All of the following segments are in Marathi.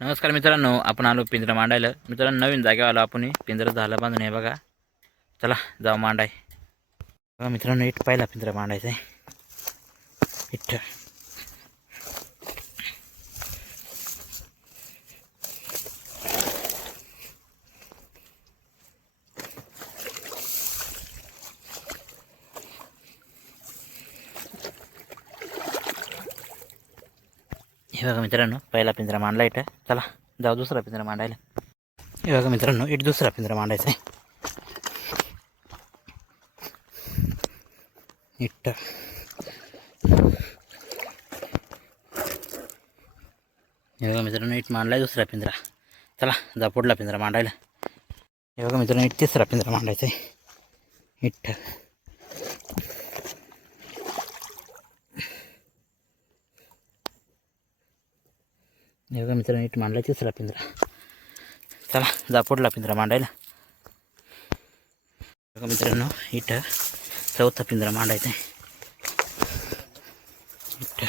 नमस्कार मित्रांनो आपण आलो पिंजरा मांडायला. मित्रांनो नवीन जागेवर आलो आपण. पिंजरं झालं बांधून आहे बघा. चला जाऊ मांडाय. बघा मित्रांनो इट पहिला पिंजरा मांडायचं आहे इट्ट हे बघा मित्रांनो पहिला पिंजरा मांडला इथं. चला जाऊ दुसरा पिंजरा मांडायला. हे बघा मित्रांनो इट दुसरा पिंजरा मांडायचा आहे. इट हे बघा मित्रांनो इट मांडलाय दुसरा पिंजरा. चला जा पुढला पिंजरा मांडायला. हे बघा मित्रांनो इट तिसरा पिंजरा मांडायचा आहे. इट हे बघा मित्रांनो इट मांडला तिसरा पिंजरा. चला जापोडला पिंजरा मांडायला. बघा मित्रांनो इट चौथा पिंजरा मांडायचा आहे. इथं.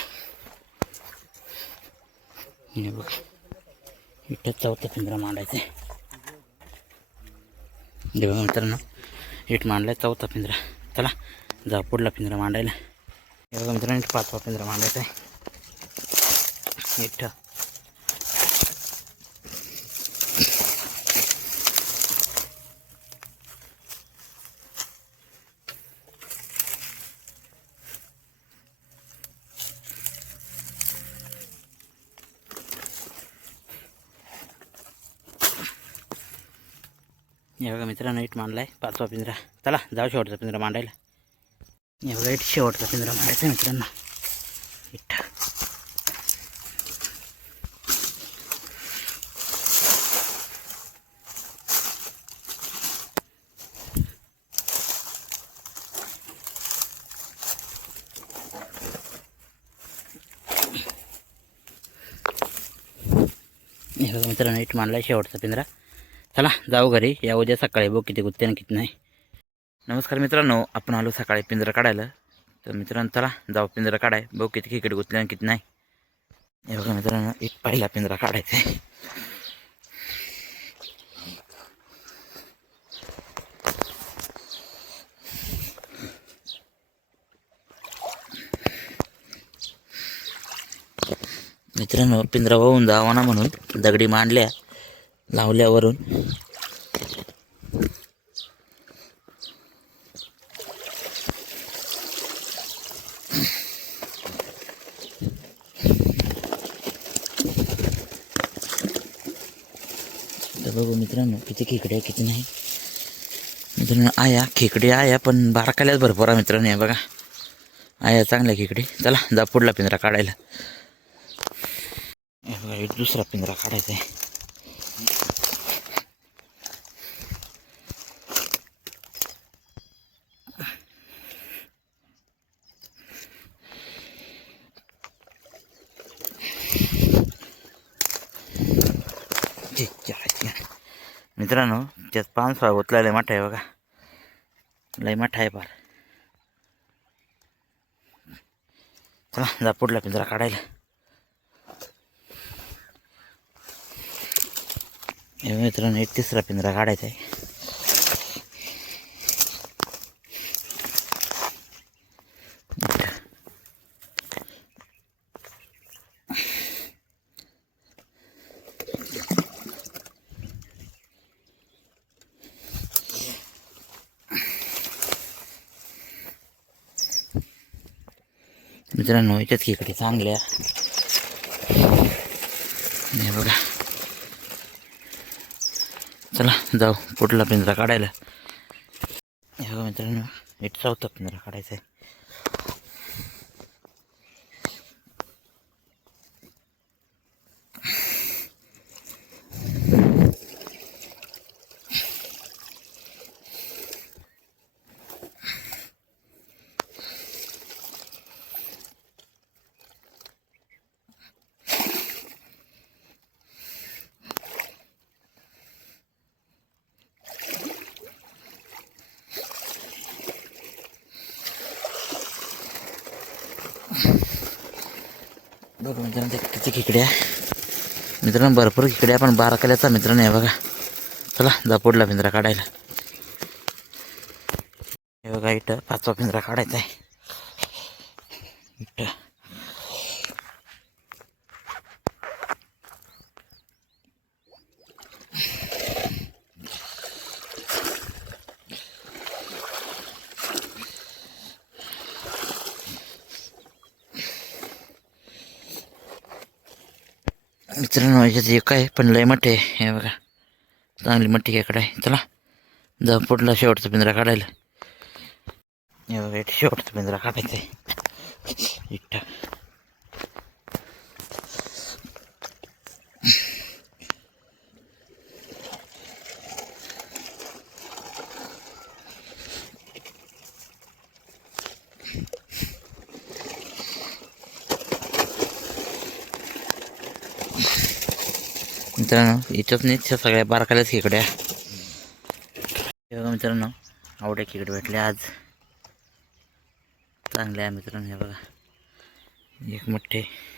हे बघा चौथा पिंजरा मांडायचा आहे. हे बघा मित्रांनो इट मांडलाय चौथा पिंजरा. चला जापोडला पिंजरा मांडायला. हे बघा मित्रांनो पाचवा पिंजरा मांडायचा आहे. इट हे बघा मित्रांनो इट मांडलाय पाचवा पिंजरा चला जाऊ शेवटचा पिंजरा मांडायला हे बघा इट शेवटचा पिंजरा मांडायचा आहे मित्रांनो हे बघा मित्रांनो इट मांडलाय शेवटचा पिंजरा. चला जाऊ घरी. या उद्या सकाळी बघ किती गुत्ते आणि किती नाही. नमस्कार मित्रांनो आपण आलो सकाळी पिंजरा काढायला. तर मित्रांनो चला जाऊ पिंजरा काढाय. बघ किती क्रिकेट गुतले आणि किती नाही. हे बघा मित्रांनो एक पहिला पिंजरा काढायचा आहे. मित्रांनो पिंजरा वाहून जावा ना म्हणून दगडी मांडल्या लावल्यावरून. तर बघू मित्रांनो किती खेकडे आहे किती नाही. मित्रांनो आया खेकडे आया पण बारकाल्याच भरपूर आहे मित्रांनो बघा. आया चांगल्या खेकडे. चला जा पुढला पिंजरा काढायला. हे बघा एक दुसरा पिंजरा काढायचा आहे. मित्रांनो त्यात पान सोळा उतला लय मोठा आहे बघा. लय मोठा आहे पार चला जा पुढला पिंजरा काढायला. मित्रांनो एक तिसरा पिंजरा काढायचा आहे. मित्रांनो याच्यात खेकडे चांगल्या. हे बघा. चला जाऊ. पुढला पिंजरा काढायला. हे मित्रांनो इट चौथा पिंजरा काढायचा आहे. बघा मित्रांनो किती खेकडे आहे. मित्रांनो भरपूर इकडे पण बारकाल्याचा मित्रांनो आहे बघा. चला दापोडला पिंजरा काढायला. हे बघा इथं पाचवा पिंजरा काढायचा आहे. इथं. मित्रांनो याच्यात एक आहे पण लय मठ आहे. हे बघा चांगली मोठी इकडे. आहे चला जा पुढला शेवटचा पिंजरा काढायला. हे बघा शेवटचा पिंजरा काढायचा आहे. मित्रांनो इथंच नाही त्या सगळ्या बारकाल्याच खेकड्या. आहे. हे बघा मित्रांनो आवडे खेकडे भेटले आज. चांगले आहे मित्रांनो हे बघा. एक मोठे.